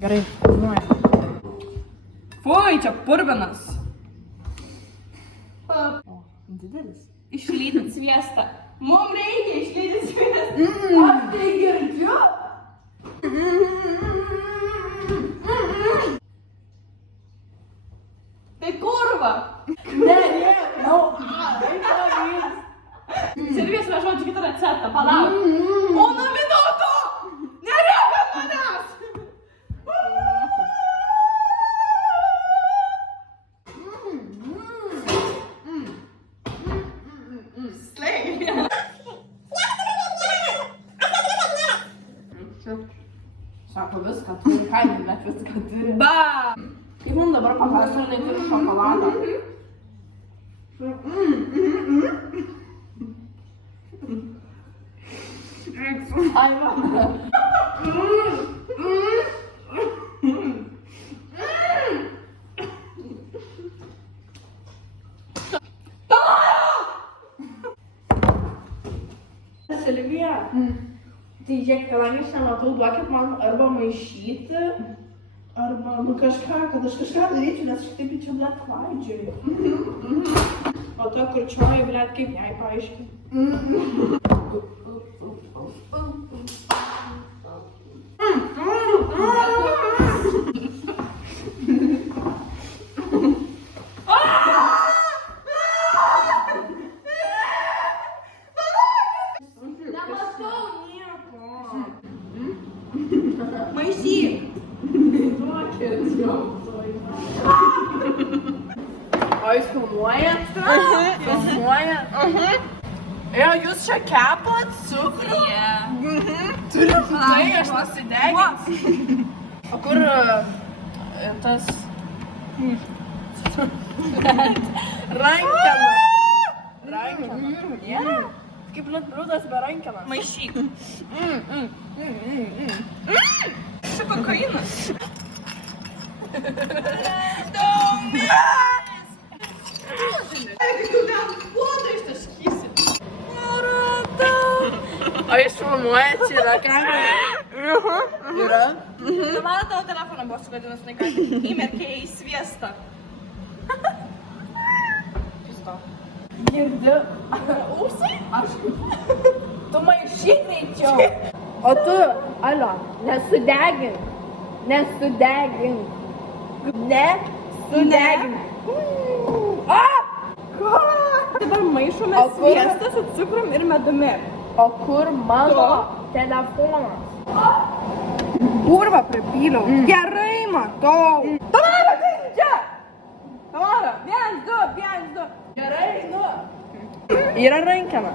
Gerai, filmuoja. Fui, čia purvinas. O, didelis. Išlydit sviestą. Mums reikia išlydit sviestą. Aš tai girdžiu. Tai kurva. Ne, no. Silvijos vežodžiu kitą receptą, palauk. O nuo minuto! Nerėka manęs! Sako viską turi, kaime net viską turi. Bam! Kaip mums dabar paklausti, ar jinai turi šokoladą? Ai, mama. Silvija, tai žiūrėk, kadangi aš nematau, duokit man arba maišyti, arba kažką, kad aš kažką daryčiau, nes aš taip čia blet klaidžiuoju. O ta kurčioji, blet, kaip jai paaiškinti? Nematau nieko. Maišyk. O jūs filmuojat? Filmuojat? Jo, jūs čia kepat cukrų? Turiu tai, aš nusideginsiu. O kur tas... Rankena. Rankena. Kaip bliūdas be rankenas. Maišyk. Čia kokainas. Jeigu tu ten puodą ištaškysi. O jūs filmuojat, čia yra kamera? Yra? Man tavo telefoną buvo sugadinus, ką įmerkė į sviestą. Girdi. Ūsai? Aš. Tu maišyk greičiau. O tu, alio, nesudegink. Nesudegink. Nesudegink. A! Ką? Dabar maišome O kur? sviestą su cukrum ir medumi. O kur mano telefonas? Kurva pripyliau. Gerai, matau. Tamara, tai čia. Tamara, 1, 2, 1, 2. Gerai, nu. Yra rankena.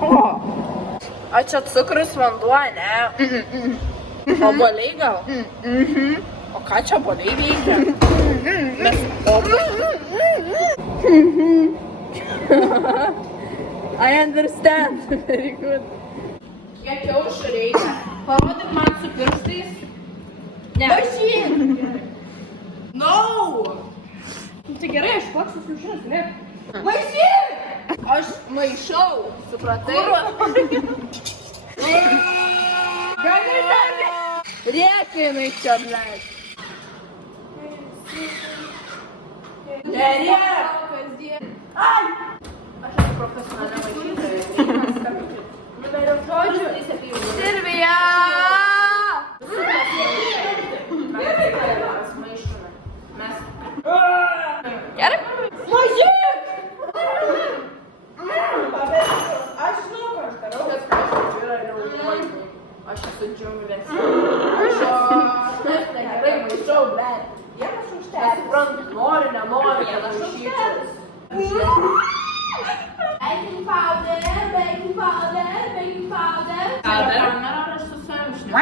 O čia cukrus vanduo, ne? Obuoliai gal? O ką čia obuoliai veikia? Mes I understand. Very good. Kiek kiaušių reikia? Parodyk man su pirštais. Ne. Maišyk! No! Tai gerai, aš plaksiu kiaušinius, ne? Maišyk! Aš maišau, supratai? Rėkinai čia, blėt. Nerėk! Ai! Aš esu profesionalė maišytoja. Numeriu žodžių. Silvija! Mes maišome. Mes... Gerai? Maišyk! Aš žinau, ką aš darau. Aš esu džiunglės. Aš gerai maišau, bet vienas užteks. Suprantu, noriu, nenoriu, kad aš maišyčiau. Baking powder, baking powder, baking powder. Kamera aš su savim šneku.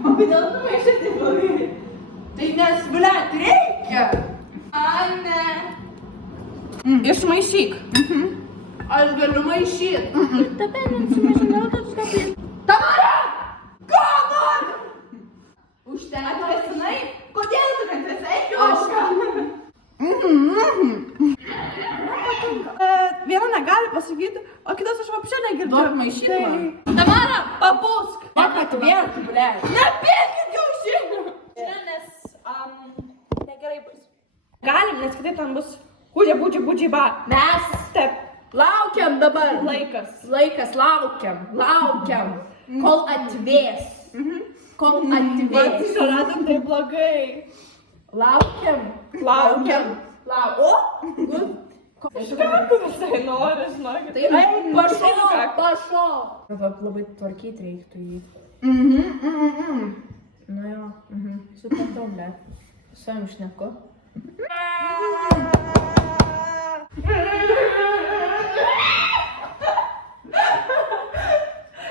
O kodėl tu maišai taip blogai? Tai nes, blet, reikia. Ai, ne. Išmaišyk. Aš galiu maišyti. Tada nesumažinau, kad skapys. Tamara! Ko nori? Užtenka. Atvesinai? Kodėl tu atvesinai? Aš ką? Viena negali pasakyti, o kitas aš vapšė negirdžiu. Duok maišyti man. Tamara, papūsk. Nepatvirti, ble. Nepirkit jūs kitaip ten bus hudžia, budži, ba. Mes Taip, laukiam dabar. laikas. Laikas, laukiam. Kol atvės. Kol atvės. Radom tai blogai. Laukiam. O? Kažką visai nori, žinokit. Tai pašok. Labai tvarkyti reiktų jį. Nu jo, supratau, bet. Su jam šneku.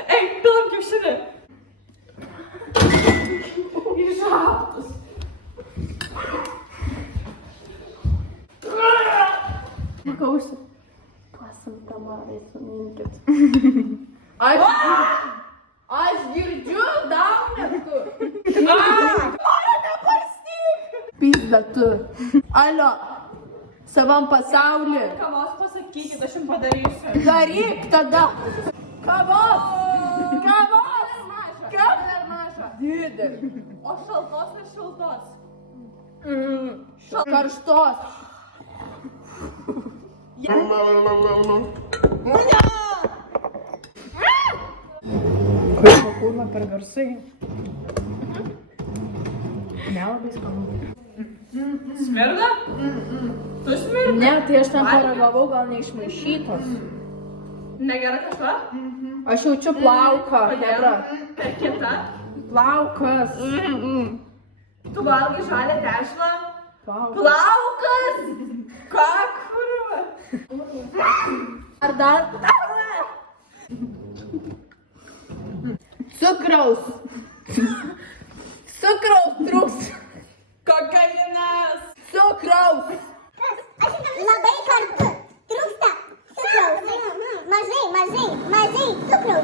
Ei, pilam kiaušinį. Išaptus. Pakausi. Pasam Tamarai, suninkit. Aš girdžiu daunetku. Pizda tu. Alio, savam pasauliu. Kavos pasakykit, aš jums padarysiu. Daryk tada. Kavos. Didelį. O šaltos ar šiltos? Karštos. Kurva per garsai. Nelabai skanu. Smirda? Tu smirda? Ne, tai aš ten paragavau, gal neišmaišytos. Negera kažko? Aš jaučiu plauką. Nebra. Per kita? Plaukas. Tu valgai žalę dešrą? Plaukas. Plaukas! Ką, kurva? Ar dar? Cukraus trūks. Kokainas! Cukraus. Labai kartu. Trūksta cukraus. Mažai cukraus.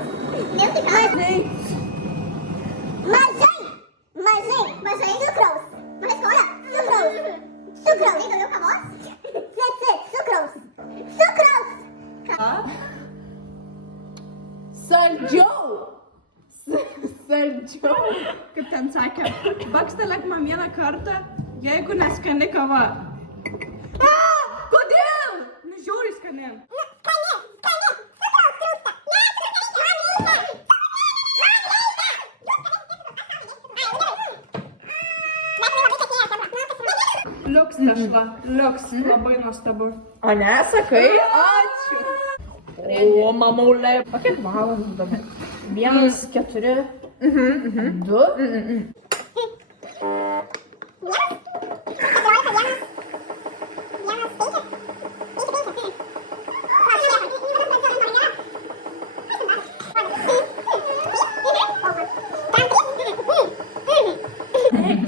Mažai cukraus. Mažai skola. Cukraus. Reikia daugiau kavos? Cukraus. Ką? Saldžiau. Kaip ten sakė, bakstelėk man vieną kartą, jeigu neskani kava. Kodėl? Nu, žiauriai skani. Liuks tešla, liuks, labai nuostabu. O ne, sakai? Ačiū. O, mamulė. O kiek valandų dabar? 1, 4, 2.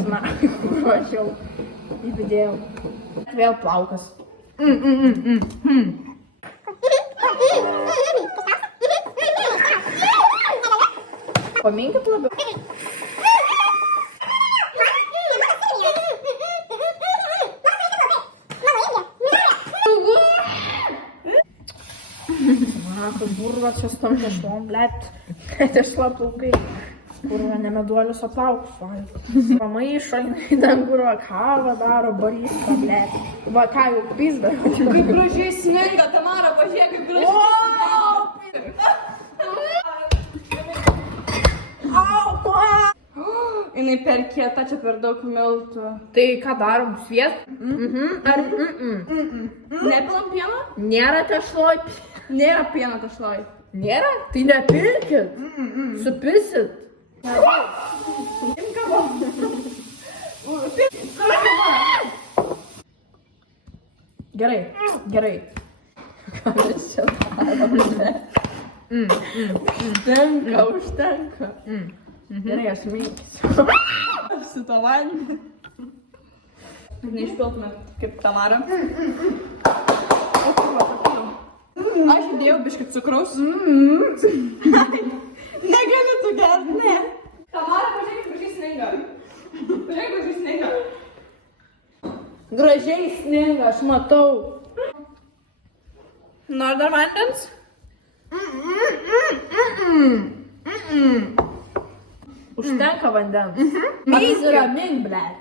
Na, aš jau įvidėjau. Vėl plaukas. Paminkit labiau. Как бурва čia su tom tešlom, blėt. Tešla plaukai. Kurva nemeduolius, o plaukus valgo. Pamaišo, jinai ten kurva kavą daro, barista, blėt. Va ką jau pizda. Kaip gražiai sninga, Tamara, pažiūrėk, kaip gražiai Jinai per kieta, čia per daug miltų. Tai ką darom? Sviest? Ar? Nepilam pieno? Nėra tešloj. Nėra pieno tešloj. Nėra? Tai nepirkit. Supirsit. Gerai. Ką mes čia darom? Užtenka. Gerai, aš mėgsiu. Su to vandeniu. Neišpiltume kaip Tamara. Aš įdėjau biškį cukraus. Negaliu tu gert, ne. Tamara, pažiūrėk, kaip gražiai sninga. Gražiai sninga, aš matau. Nori dar vandens? Užtenka vandens. Apsiramink, blėt.